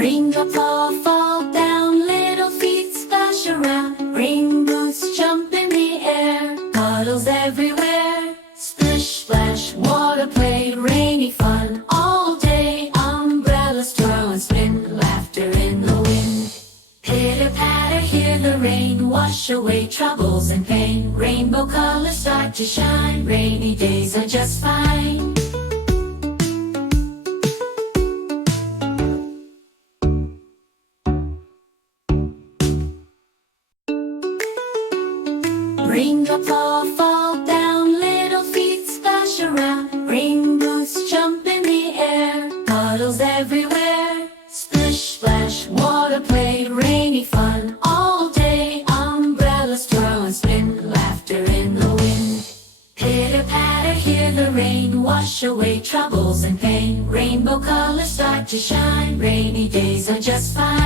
Raindrops all fall down, little feet splash around. Rainboots jump in the air, puddles everywhere. Splish splash, water play, rainy fun all day. Umbrellas twirl and spin, laughter in the wind. Pitter patter, hear the rain wash away troubles and pain. Rainbow colors start to shine, rainy days are just fine. Raindrops all fall down, little feet splash around. Rainboots jump in the air, puddles everywhere. Splish splash, water play, rainy fun all day. Umbrellas twirl and spin, laughter in the wind. Pitter patter, hear the rain wash away troubles and pain. Rainbow colors start to shine, rainy days are just fine.